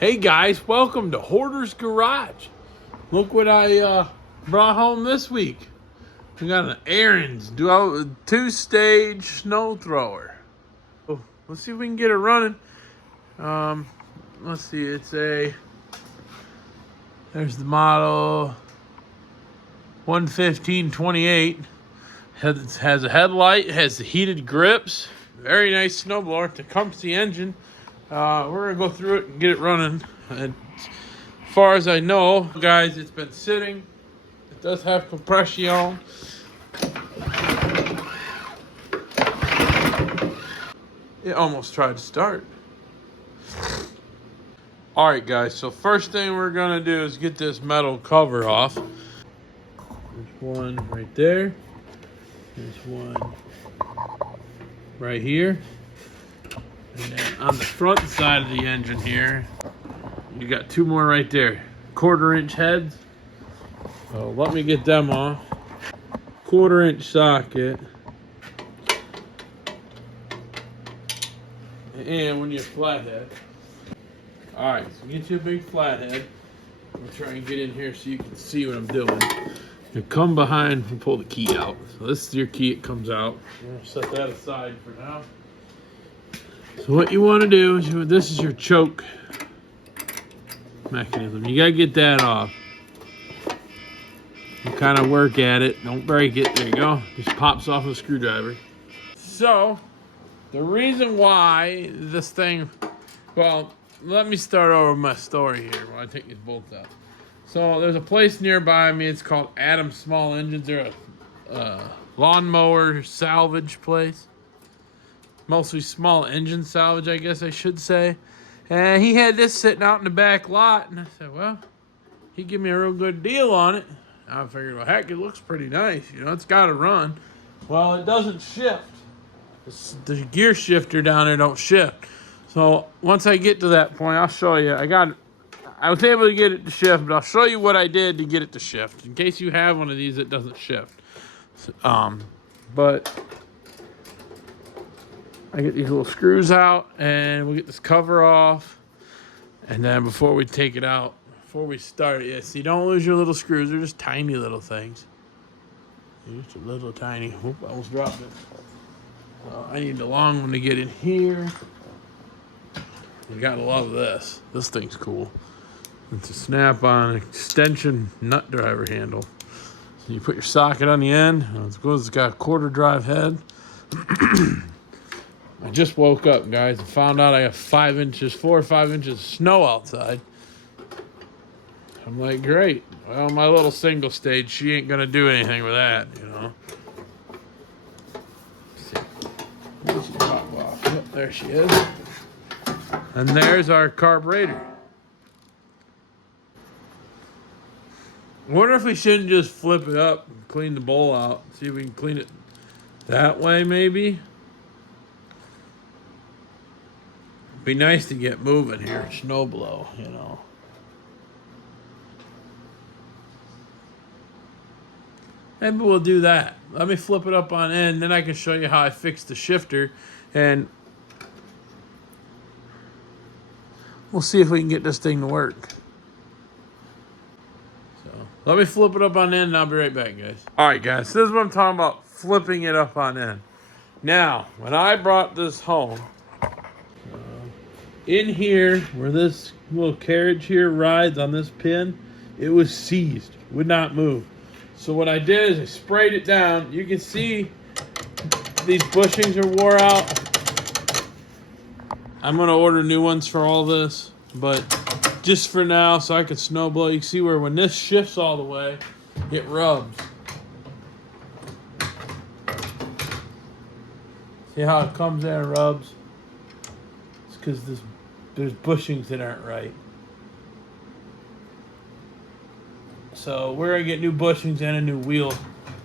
Hey guys, welcome to Hoarder's Garage. Look what I brought home this week. We got an Ariens two-stage snow thrower. So let's see if we can get it running. Let's see, there's the model 11528. Has a headlight, has the heated grips. Very nice snowblower to pumps the engine. We're gonna go through it and get it running. And as far as I know, guys, it's been sitting. It does have compression. It almost tried to start. All right, guys. So first thing we're gonna do is get this metal cover off. There's one right there. There's one right here. And then on the front side of the engine here, you got two more right there. 1/4-inch heads. So let me get them off. 1/4-inch socket. And when you're flathead. Alright, so get you a big flathead. I'm gonna try and get in here so you can see what I'm doing. You come behind and pull the key out. So this is your key, it comes out. I'm gonna set that aside for now. So what you want to do is, this is your choke mechanism. You gotta get that off. You kind of work at it. Don't break it. There you go. Just pops off with a screwdriver. So the reason why this thing, well, let me start over my story here while I take these bolts out. So there's a place nearby me. It's called Adams Small Engines. They're a lawnmower salvage place. Mostly small engine salvage, I guess I should say. And he had this sitting out in the back lot. And I said, well, he gave me a real good deal on it. I figured, well, heck, it looks pretty nice. You know, it's got to run. Well, it doesn't shift. The gear shifter down there don't shift. So once I get to that point, I'll show you. I was able to get it to shift, but I'll show you what I did to get it to shift. In case you have one of these that doesn't shift. But I get these little screws out, and we'll get this cover off. And then before we take it out, before we start it, see, don't lose your little screws. They're just tiny little things. They're just a little tiny. Whoop, I almost dropped it. I need the long one to get in here. You gotta love this. This thing's cool. It's a snap-on extension nut driver handle. So you put your socket on the end. It's got a 1/4 drive head. I just woke up, guys, and found out I have 4 or 5 inches of snow outside. I'm like, great. Well, my little single stage, she ain't gonna do anything with that, you know. Let's see. Where's she pop off? Yep, there she is. And there's our carburetor. Wonder if we shouldn't just flip it up and clean the bowl out. See if we can clean it that way, maybe. Be nice to get moving here, snowblow, you know. Maybe we'll do that. Let me flip it up on end, then I can show you how I fixed the shifter, and we'll see if we can get this thing to work. So let me flip it up on end, and I'll be right back, guys. All right, guys, this is what I'm talking about, flipping it up on end. Now, when I brought this home, in here, where this little carriage here rides on this pin, it was seized, would not move. So what I did is I sprayed it down. You can see these bushings are wore out. I'm gonna order new ones for all this, but just for now, so I can snowblow. You can see where when this shifts all the way, it rubs. See how it comes in and rubs? It's because there's bushings that aren't right. So we're gonna get new bushings and a new wheel,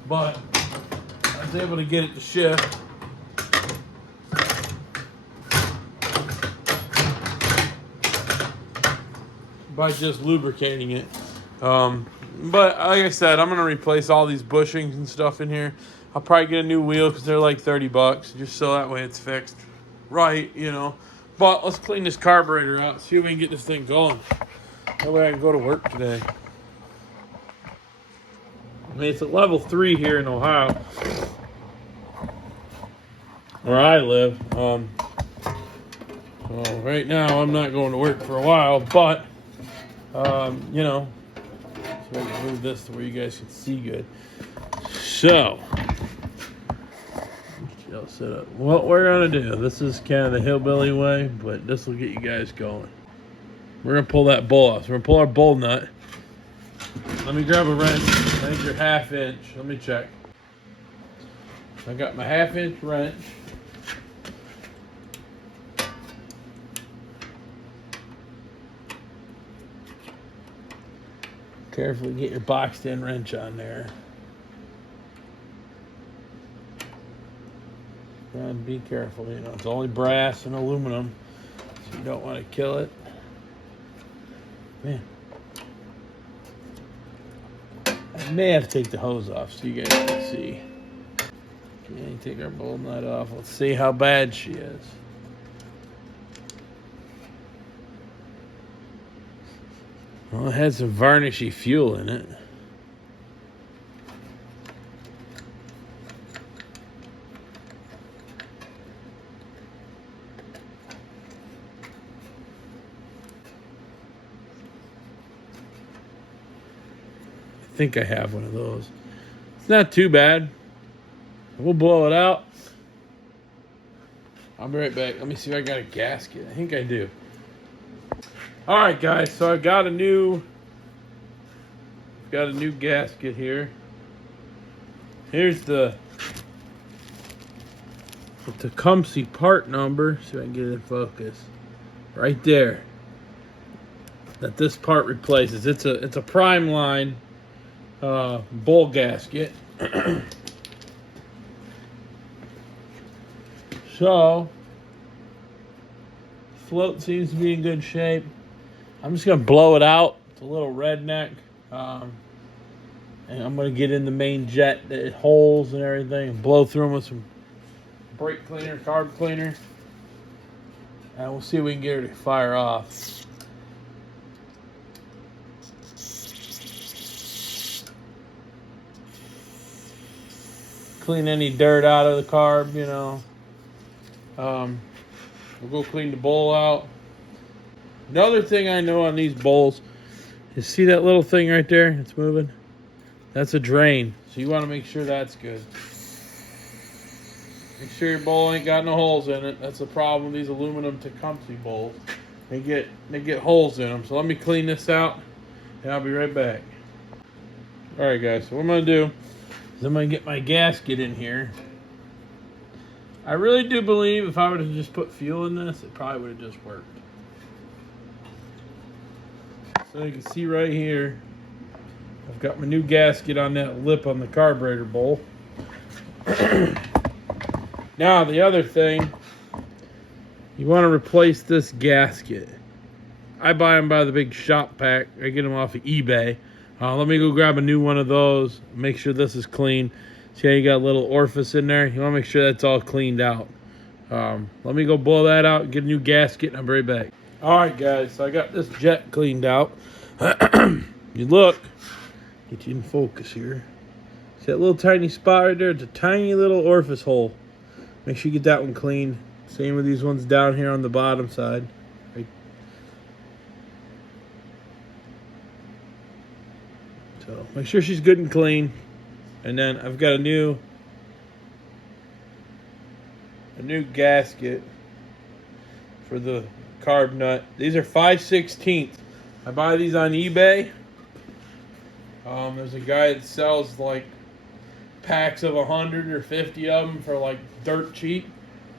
but I was able to get it to shift. By just lubricating it. But like I said, I'm gonna replace all these bushings and stuff in here. I'll probably get a new wheel because they're like $30, just so that way it's fixed right, you know. But let's clean this carburetor out, see if we can get this thing going. That way I can go to work today. I mean, it's at level 3 here in Ohio, where I live. So right now I'm not going to work for a while, but you know, so I can move this to where you guys can see good. So, set up. What we're gonna do, this is kind of the hillbilly way, but this will get you guys going. We're gonna pull that bowl off. So we're gonna pull our bowl nut. Let me grab a wrench. I think you're 1/2 inch. Let me check. I got my 1/2 inch wrench. Carefully get your boxed in wrench on there. And be careful, you know, it's only brass and aluminum, so you don't want to kill it. Man. I may have to take the hose off so you guys can see. Okay, take our bowl nut off. Let's see how bad she is. Well, it had some varnishy fuel in it. I think I have one of those. It's not too bad. We'll blow it out. I'll be right back. Let me see if I got a gasket. I think I do. All right, guys. So I got a new gasket here. Here's the Tecumseh part number. See if I can get it in focus. Right there. That this part replaces. It's a prime line bowl gasket. So float seems to be in good shape. I'm just gonna blow it out. It's a little redneck, and I'm gonna get in the main jet, the holes and everything, and blow through them with some brake cleaner, carb cleaner, and we'll see if we can get her to fire off. Clean any dirt out of the carb, you know. We'll go clean the bowl out. Another thing I know on these bowls is, see that little thing right there? It's moving. That's a drain. So you want to make sure that's good. Make sure your bowl ain't got no holes in it. That's the problem with these aluminum Tecumseh bowls. They get holes in them. So let me clean this out, and I'll be right back. All right, guys. So what I'm gonna do is I'm gonna get my gasket in here. I really do believe if I would have just put fuel in this, it probably would have just worked. So you can see right here, I've got my new gasket on that lip on the carburetor bowl. Now the other thing, you want to replace this gasket. I buy them by the big shop pack. I get them off of eBay. Let me go grab a new one of those. Make sure this is clean. See how you got a little orifice in there? You want to make sure that's all cleaned out. Let me go blow that out, get a new gasket, and I'll be right back. All right, guys, so I got this jet cleaned out. You look, get you in focus here. See that little tiny spot right there? It's a tiny little orifice hole. Make sure you get that one cleaned. Same with these ones down here on the bottom side. Right. So make sure she's good and clean. And then I've got a new gasket for the carb nut. These are 5/16. I buy these on eBay. There's a guy that sells like packs of 100 or 50 of them for like dirt cheap.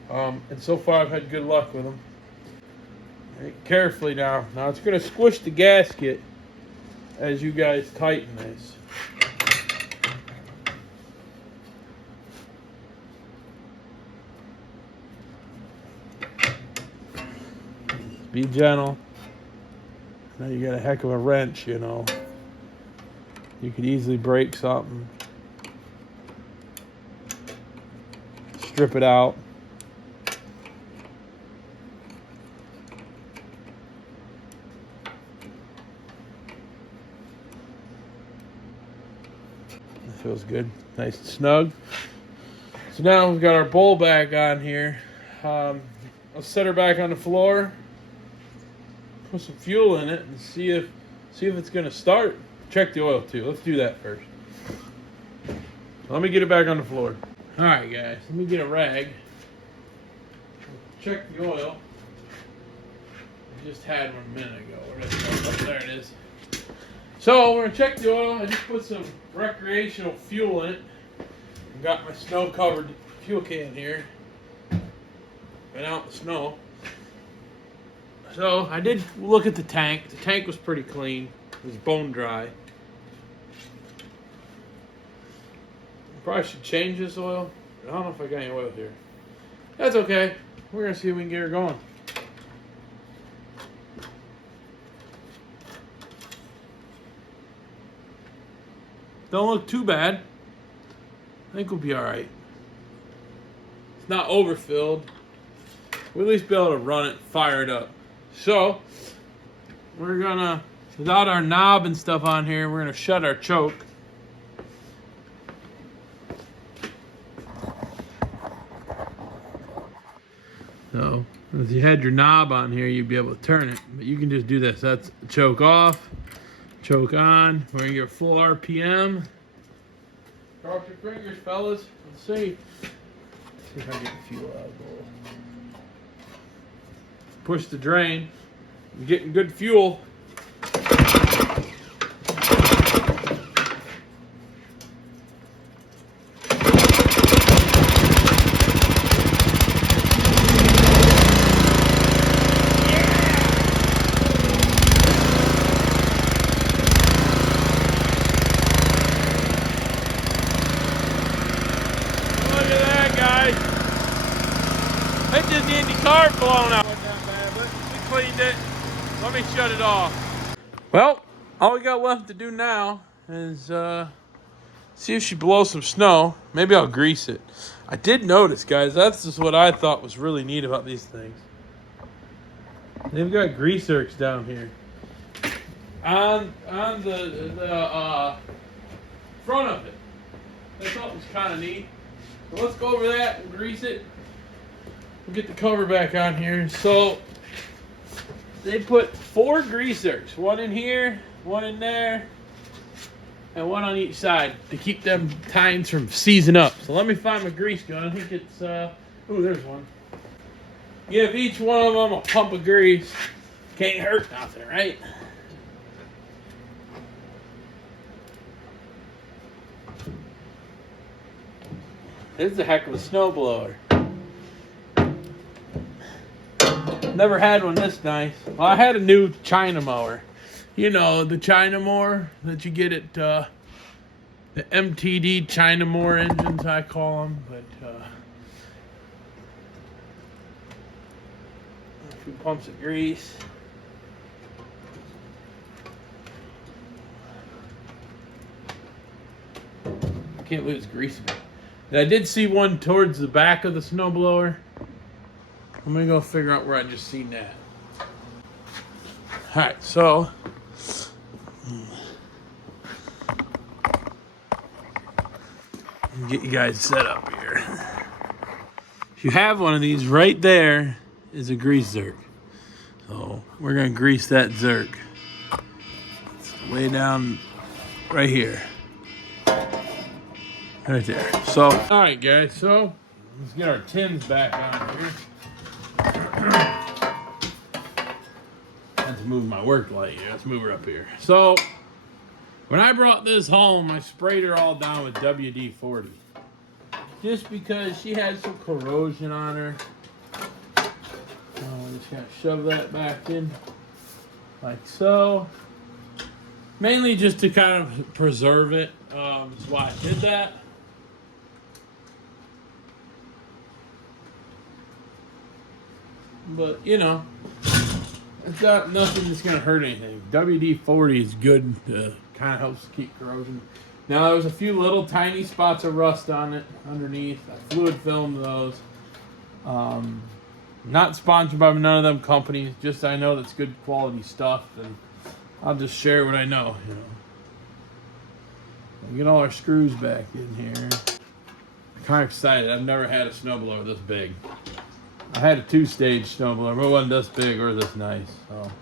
And so far I've had good luck with them. Right, carefully now. Now it's going to squish the gasket as you guys tighten this. Be gentle. Now you got a heck of a wrench, you know. You could easily break something. Strip it out. feels good. Nice and snug. So now we've got our bowl back on here. I'll set her back on the floor, put some fuel in it, and see if it's gonna start. Check the oil too. Let's do that first. Let me get it back on the floor. All right, guys. Let me get a rag. Check the oil. I just had one a minute ago. Where did it go? Oh, there it is. So we're gonna check the oil. I just put some recreational fuel in it. I've got my snow-covered fuel can here. Been out in the snow. So I did look at the tank. The tank was pretty clean. It was bone dry. Probably should change this oil. I don't know if I got any oil here. That's okay. We're gonna see if we can get her going. Don't look too bad. I think we'll be all right. It's not overfilled. We'll at least be able to run it, fire it up. So we're gonna, without our knob and stuff on here, we're gonna shut our choke. So if you had your knob on here, you'd be able to turn it, but you can just do this. That's choke off, choke on. We're gonna get full RPM. Cross your fingers, fellas. Let's see. See if I get the fuel out of the bowl. Push the drain. I'm getting good fuel. It just needed the carb blown out. Wasn't that bad, but we cleaned it. Let me shut it off. Well, all we got left to do now is see if she blows some snow. Maybe I'll grease it. I did notice, guys, that's just what I thought was really neat about these things. They've got grease zerks down here. On the front of it. I thought it was kind of neat. So let's go over that and grease it. We'll get the cover back on here. So they put 4 grease zerks, one in here, one in there, and one on each side to keep them tines from seizing up. So let me find my grease gun. I think it's ooh, there's one. Give each one of them a pump of grease. Can't hurt nothing, right? This is a heck of a snowblower. Never had one this nice. Well, I had a new China mower. You know, the China mower that you get at the MTD China mower engines, I call them. But a few pumps of grease. I can't lose grease. And I did see one towards the back of the snowblower. I'm gonna go figure out where I just seen that. Alright, so get you guys set up here. If you have one of these, right there is a grease zerk. So we're gonna grease that zerk. It's way down right here. Right there. So, alright guys, so let's get our tins back on here. Let's move my work light here. Let's move her up here. So, when I brought this home, I sprayed her all down with WD-40. Just because she had some corrosion on her. Just gonna shove that back in like so. Mainly just to kind of preserve it. That's why I did that. But, you know, it's got nothing that's going to hurt anything. WD-40 is good to kind of helps keep corrosion. Now, there was a few little tiny spots of rust on it underneath. I fluid filmed those. Not sponsored by none of them companies. Just I know that's good quality stuff. And I'll just share what I know, you know. Get all our screws back in here. I'm kind of excited. I've never had a snowblower this big. I had a 2-stage snowblower, but it wasn't this big or this nice. So.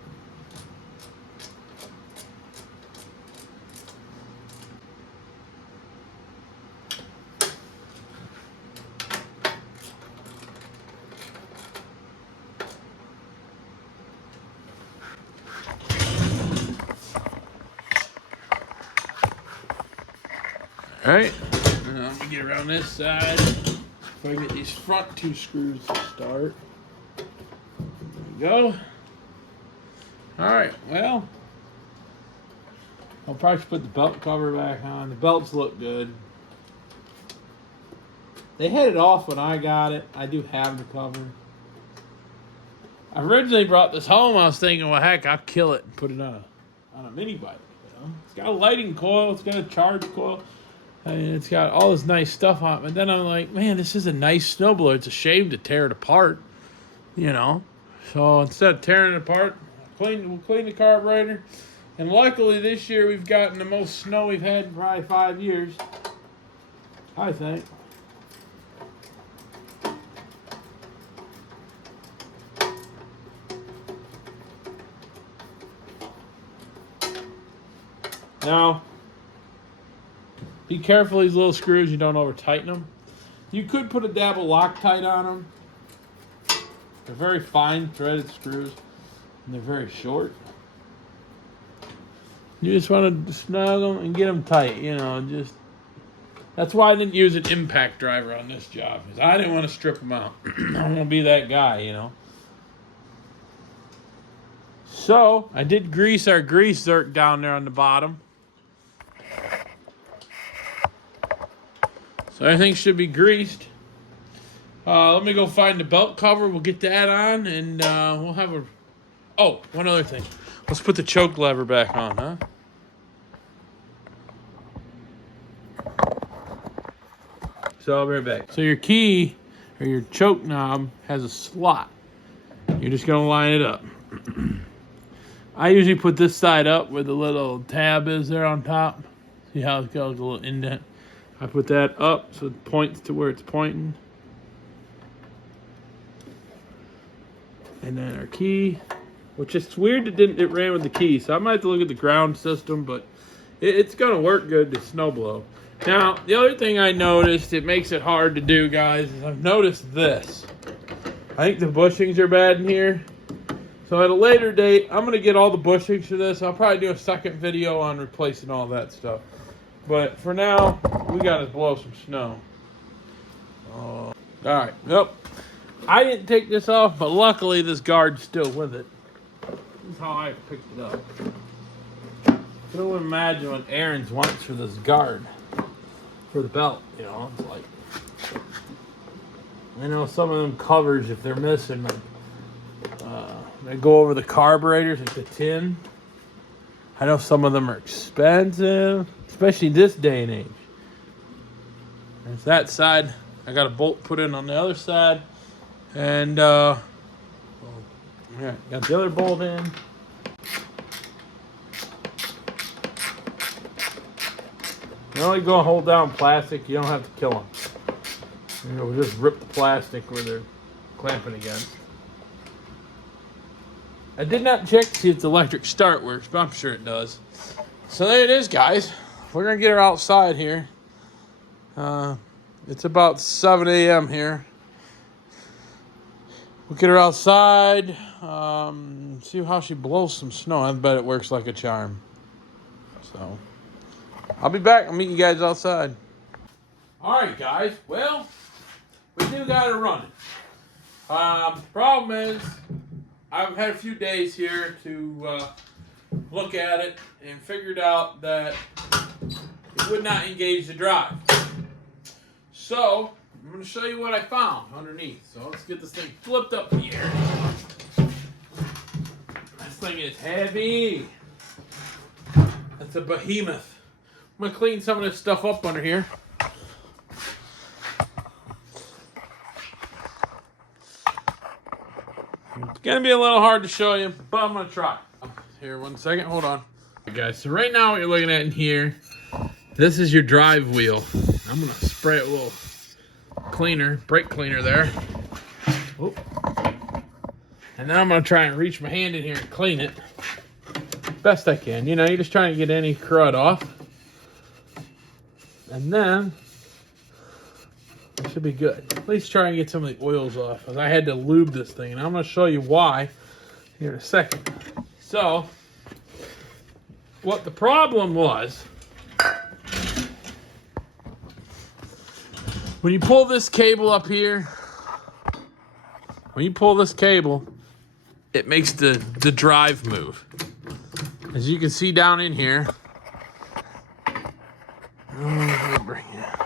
All right, now let me get around this side before I get these front 2 screws to start. There we go. All right, well, I'll probably put the belt cover back on. The belts look good. They had it off when I got it. I do have the cover. I originally brought this home. I was thinking, well, heck, I'll kill it and put it on a mini bike. You know? It's got a lighting coil. It's got a charge coil. I mean, it's got all this nice stuff on it. And then I'm like, man, this is a nice snowblower. It's a shame to tear it apart, you know. So instead of tearing it apart, we'll clean the carburetor. And luckily this year we've gotten the most snow we've had in probably 5 years, I think. Now, be careful these little screws, you don't over tighten them. You could put a dab of Loctite on them. They're very fine threaded screws and they're very short. You just want to snug them and get them tight, you know, just. That's why I didn't use an impact driver on this job, because I didn't want to strip them out. I don't want to be that guy, you know. So, I did grease our grease zerk down there on the bottom. So everything should be greased. Let me go find the belt cover. We'll get that on, and we'll have a... Oh, one other thing. Let's put the choke lever back on, huh? So I'll be right back. So your key, or your choke knob, has a slot. You're just going to line it up. I usually put this side up where the little tab is there on top. See how it's got like a little indent? I put that up so it points to where it's pointing. And then our key, which is weird it ran with the key, so I might have to look at the ground system, but it's gonna work good to snowblow. Now, the other thing I noticed, it makes it hard to do, guys, is I've noticed this. I think the bushings are bad in here. So at a later date, I'm gonna get all the bushings for this. I'll probably do a second video on replacing all that stuff. But for now, we gotta blow some snow. All right, yep. I didn't take this off, but luckily this guard's still with it. This is how I picked it up. I don't imagine what Ariens wants for this guard, for the belt, you know. It's like, I know some of them covers, if they're missing, like, they go over the carburetors, like the tin. I know some of them are expensive, especially this day and age. There's that side. I got a bolt put in on the other side. And, yeah, got the other bolt in. You only go and hold down plastic. You don't have to kill them. You know, just rip the plastic where they're clamping against. I did not check to see if the electric start works, but I'm sure it does. So there it is, guys. We're going to get her outside here. It's about 7 a.m. here. We'll get her outside, see how she blows some snow. I bet it works like a charm. So, I'll be back. I'll meet you guys outside. All right, guys. Well, we do got her running. Problem is, I've had a few days here to look at it and figured out that it would not engage the drive. So, I'm going to show you what I found underneath. So let's get this thing flipped up here. This thing is heavy. That's a behemoth. I'm going to clean some of this stuff up under here. It's going to be a little hard to show you, but I'm going to try. Here, one second. Hold on. Okay, guys, so right now what you're looking at in here This is your drive wheel. I'm gonna spray it a little cleaner, brake cleaner there. Oop. And then I'm gonna try and reach my hand in here and clean it best I can. You know, you're just trying to get any crud off. And then it should be good. At least try and get some of the oils off, because I had to lube this thing, and I'm going to show you why here in a second. So, what the problem was, when you pull this cable up here, when you pull this cable, it makes the drive move. As you can see down in here, let me bring it.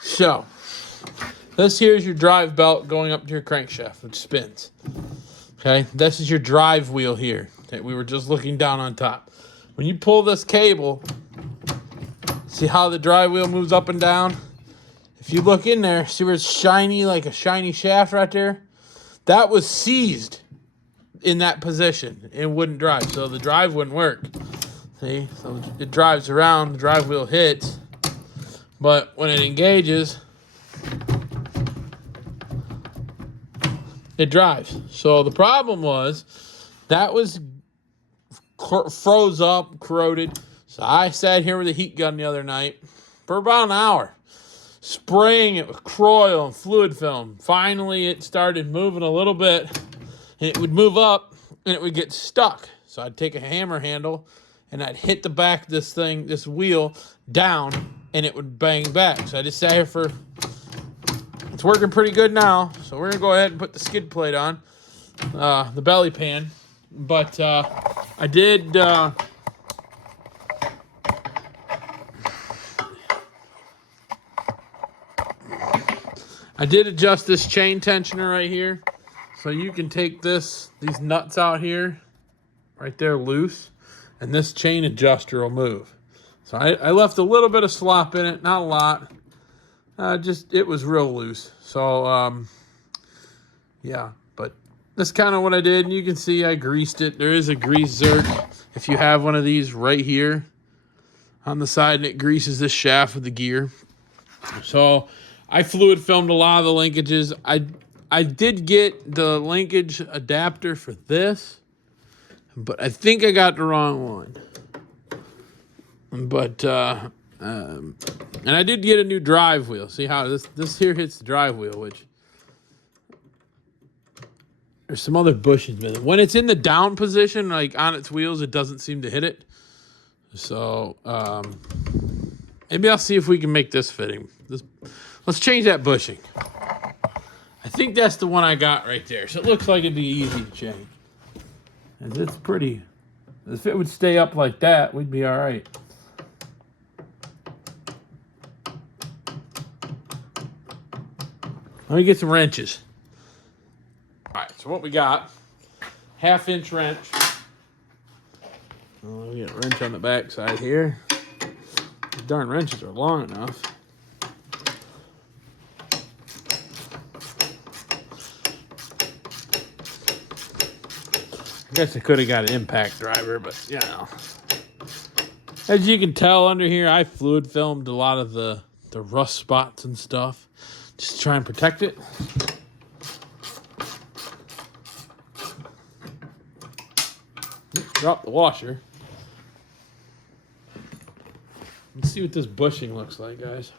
So, this here is your drive belt going up to your crankshaft, which spins. Okay, this is your drive wheel here that we were just looking down on top. When you pull this cable, see how the drive wheel moves up and down? If you look in there, see where it's shiny, like a shiny shaft right there? That was seized in that position. It wouldn't drive, so the drive wouldn't work. See, so it drives around, the drive wheel hits, but when it engages, it drives. So the problem was that was froze up, corroded. So I sat here with a heat gun the other night for about an hour, spraying it with Croil and fluid film. Finally, it started moving a little bit, and it would move up, and it would get stuck. So I'd take a hammer handle, and I'd hit the back of this thing, this wheel, down, and it would bang back. So I just sat here for... It's working pretty good now, so we're going to go ahead and put the skid plate on, the belly pan. But I did... I did adjust this chain tensioner right here, so you can take these nuts out here, right there, loose, and this chain adjuster will move. So I left a little bit of slop in it, not a lot. It was real loose. So, yeah, but that's kind of what I did. And you can see I greased it. There is a grease zerk if you have one of these right here on the side, and it greases this shaft with the gear. So I fluid filmed a lot of the linkages. I did get the linkage adapter for this, but I think I got the wrong one. But, and I did get a new drive wheel. See how this here hits the drive wheel, which there's some other bushings with it. When it's in the down position, like on its wheels, it doesn't seem to hit it. So, maybe I'll see if we can make this fitting. Let's change that bushing. I think that's the one I got right there. So it looks like it'd be easy to change. And it's pretty, if it would stay up like that, we'd be all right. Let me get some wrenches. All right, so what we got, 1/2-inch wrench. Oh, we got a wrench on the back side here. These darn wrenches are long enough. I guess I could have got an impact driver, but you know. As you can tell under here, I fluid filmed a lot of the rust spots and stuff. Just to try and protect it. Drop the washer. Let's see what this bushing looks like, guys.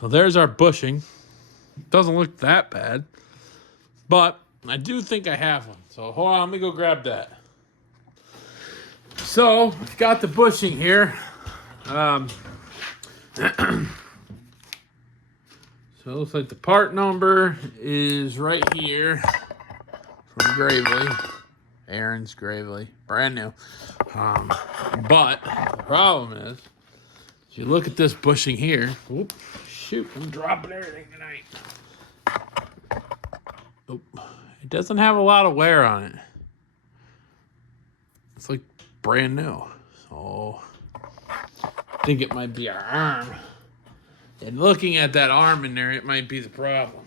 So there's our bushing. Doesn't look that bad, but I do think I have one. So hold on, let me go grab that. So I've got the bushing here. So it looks like the part number is right here from Gravely. Ariens Gravely. Brand new. But the problem is, if you look at this bushing here, whoop, shoot, I'm dropping everything tonight. Oop, it doesn't have a lot of wear on it. It's like brand new. So I think it might be our arm. And looking at that arm in there, it might be the problem.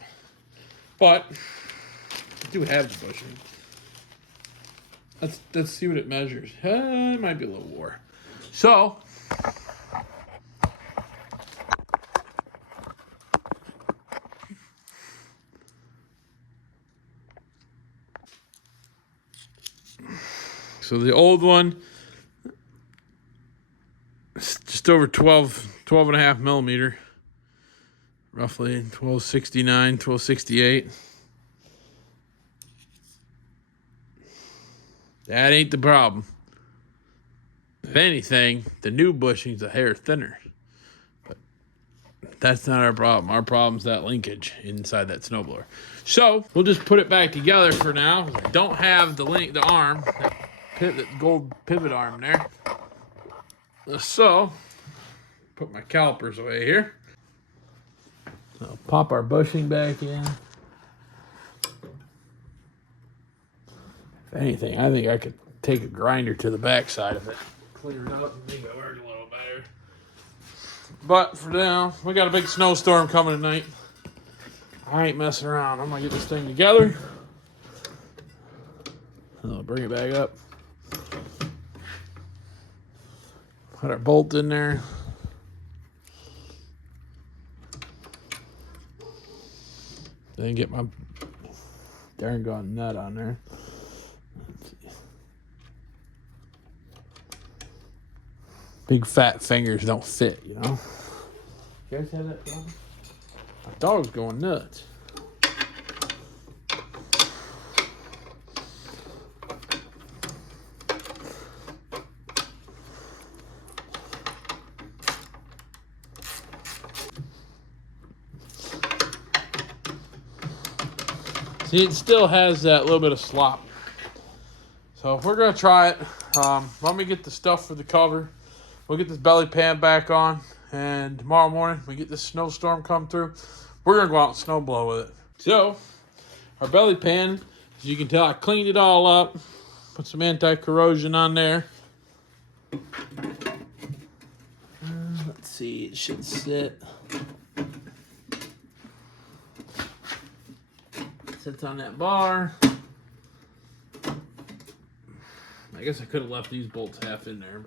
But I do have the bushing. Let's see what it measures. It might be a little war. So the old one, it's just over 12 and a half millimeter, roughly 1269, 1268. That ain't the problem. If anything, the new bushing's a hair thinner. But that's not our problem. Our problem's that linkage inside that snowblower. So we'll just put it back together for now. I don't have the arm, that gold pivot arm there. So put my calipers away here. I'll pop our bushing back in. If anything, I think I could take a grinder to the back side of it, clear it up, and make it work a little better. But for now, we got a big snowstorm coming tonight. I ain't messing around. I'm gonna get this thing together. I'll bring it back up. Put our bolt in there. Then get my darn gone nut on there. Big fat fingers don't fit, you know. You guys have that problem? My dog's going nuts. See, it still has that little bit of slop. So if we're gonna try it, let me get the stuff for the cover. We'll get this belly pan back on, and tomorrow morning we get this snowstorm come through. We're gonna go out and snow blow with it. So our belly pan, as you can tell, I cleaned it all up, put some anti-corrosion on there. Let's see, it should sit. Sits on that bar. I guess I could have left these bolts half in there.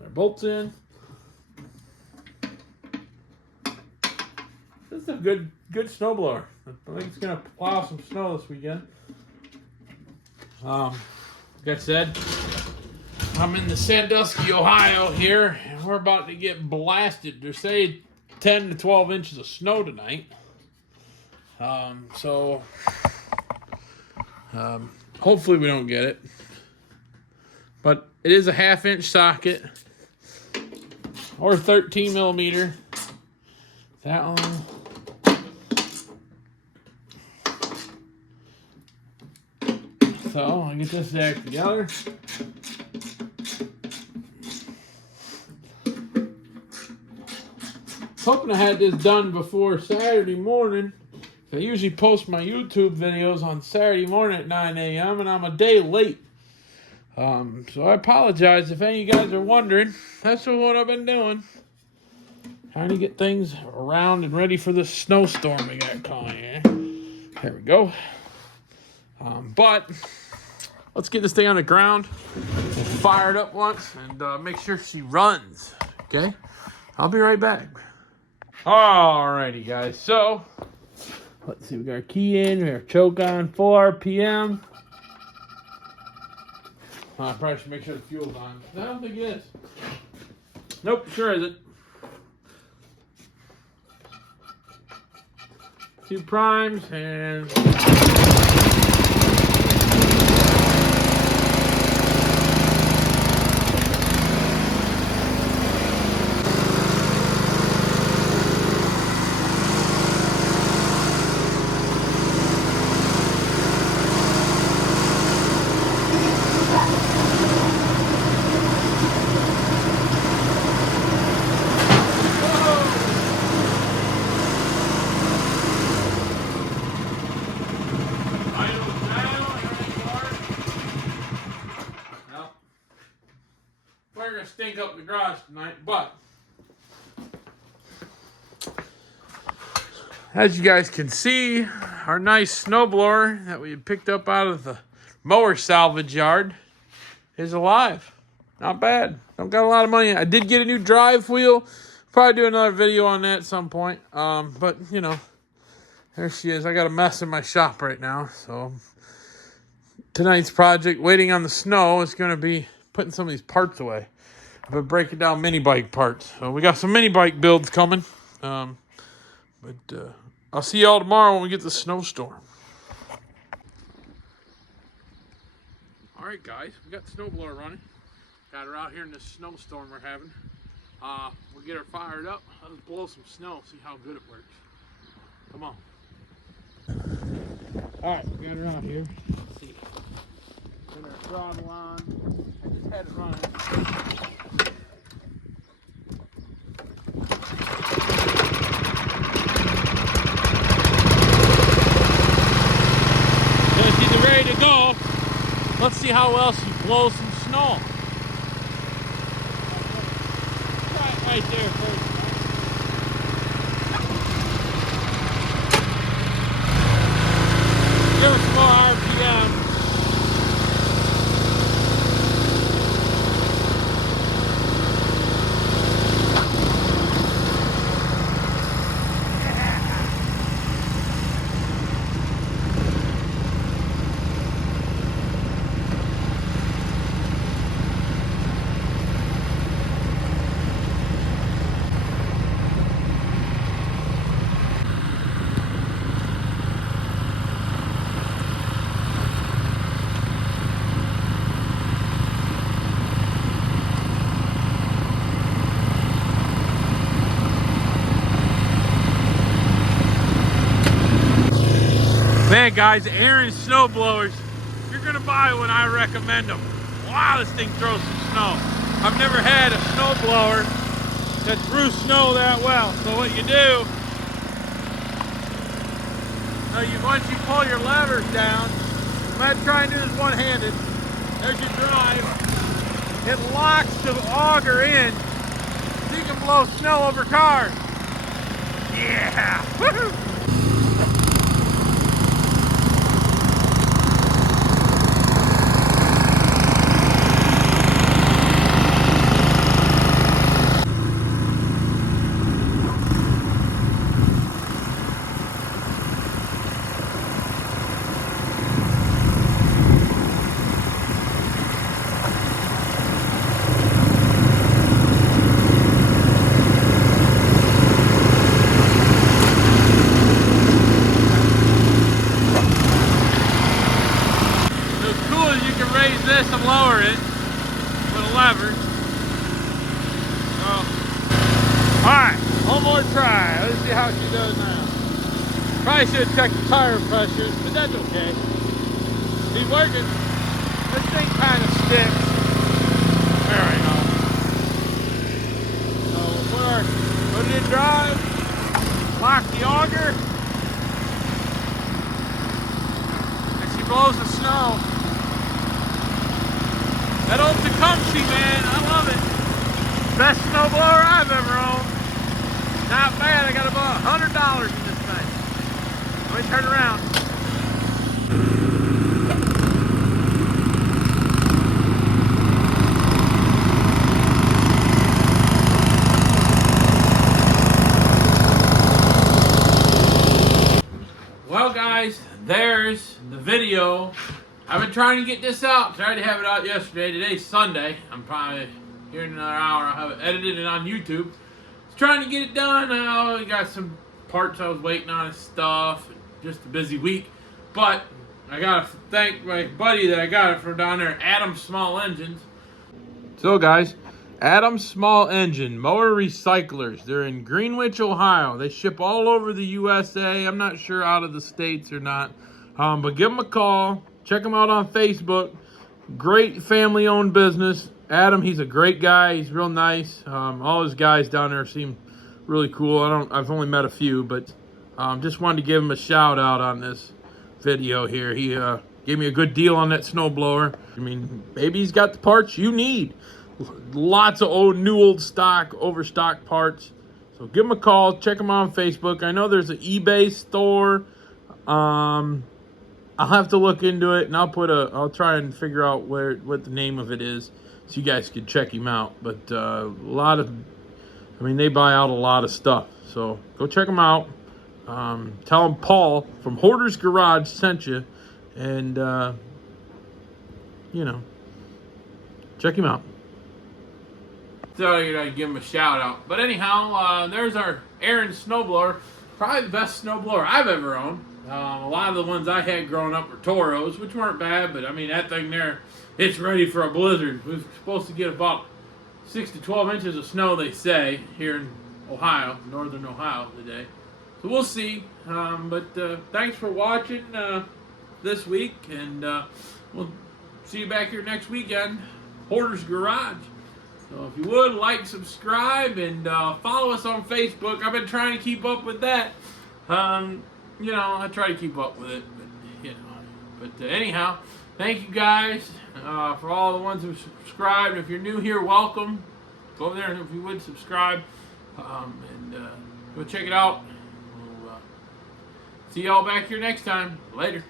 But bolts in. This is a good snowblower. I think it's gonna plow some snow this weekend. Like I said, I'm in the Sandusky, Ohio here, and we're about to get blasted. They say 10 to 12 inches of snow tonight. Hopefully we don't get it. But it is a 1/2 inch socket. Or 13 millimeter. That one. So I'll get this back together. Hoping I had this done before Saturday morning. I usually post my YouTube videos on Saturday morning at 9 a.m. and I'm a day late. So I apologize if any of you guys are wondering. That's what I've been doing. Trying to get things around and ready for this snowstorm we got coming here. There we go. But let's get this thing on the ground. We'll fire it up once and make sure she runs. Okay? I'll be right back. Alrighty, guys. So, let's see. We got our key in. We got our choke on. Full RPM. I probably should make sure the fuel's on. I don't think it is. Nope, sure isn't. 2 primes and... I don't gonna stink up the garage tonight, but as you guys can see, our nice snowblower that we had picked up out of the mower salvage yard is alive. Not bad. Don't got a lot of money. I did get a new drive wheel. Probably do another video on that at some point. But you know, there she is. I got a mess in my shop right now. So tonight's project, waiting on the snow, is going to be putting some of these parts away. I've been breaking down mini bike parts. So we got some mini bike builds coming. But I'll see y'all tomorrow when we get the snowstorm. All right, guys, we got the snowblower running. Got her out here in this snowstorm we're having. We'll get her fired up. Let's blow some snow, see how good it works. Come on. All right, we got her out here. Let's see. Put our throttle on. I just had it running. So she's ready to go. Let's see how well she blows some snow. Try it right there first. Give her some more RPM. Man, guys, Ariens snowblowers, if you're gonna buy one, I recommend them. Wow, this thing throws some snow. I've never had a snowblower that threw snow that well. So what you do, once you pull your levers down, I'm gonna try and do this one-handed. There's your drive. It locks the auger in so you can blow snow over cars. Yeah, woohoo! This and lower it with a lever. Alright, one more try. Let's see how she does now. Probably should have checked the tire pressure, but that's okay. She's working. This thing kind of sticks. There we go. So we'll put it in drive, lock the auger, and she blows the snow. That old Tecumseh, man, I love it. Best snowblower I've ever owned. Not bad, I got about $100 in this thing. Let me turn around. Well, guys, there's the video. I've been trying to get this out. Tried to have it out yesterday. Today's Sunday. I'm probably here in another hour. I'll have it edited and on YouTube. Just trying to get it done. I got some parts I was waiting on and stuff. Just a busy week. But I gotta thank my buddy that I got it from down there, Adam Small Engines. So guys, Adam Small Engine Mower Recyclers. They're in Greenwich, Ohio. They ship all over the USA. I'm not sure out of the States or not. But give them a call. Check them out on Facebook. Great family-owned business. Adam, he's a great guy. He's real nice. All his guys down there seem really cool. I've only met a few, but just wanted to give him a shout out on this video here. He gave me a good deal on that snowblower. I mean, maybe he's got the parts you need. Lots of old stock, overstock parts. So give them a call. Check them out on Facebook. I know there's an eBay store. I'll have to look into it, and I'll try and figure out what the name of it is, so you guys can check him out. But they buy out a lot of stuff. So go check them out. Tell them Paul from Hoarder's Garage sent you, and check him out. So I'd give him a shout out. But anyhow, there's our Ariens snowblower. Probably the best snowblower I've ever owned. A lot of the ones I had growing up were Toros, which weren't bad, but that thing there, it's ready for a blizzard. We're supposed to get about 6 to 12 inches of snow, they say, here in Ohio, northern Ohio today. So we'll see. But thanks for watching this week, and we'll see you back here next weekend. Hoarder's Garage. So if you would, like, subscribe, and follow us on Facebook. I've been trying to keep up with that. I try to keep up with it, but anyhow, thank you guys for all the ones who subscribed. If you're new here, welcome. Go over there and if you would subscribe, and go check it out. We'll see y'all back here next time. Later.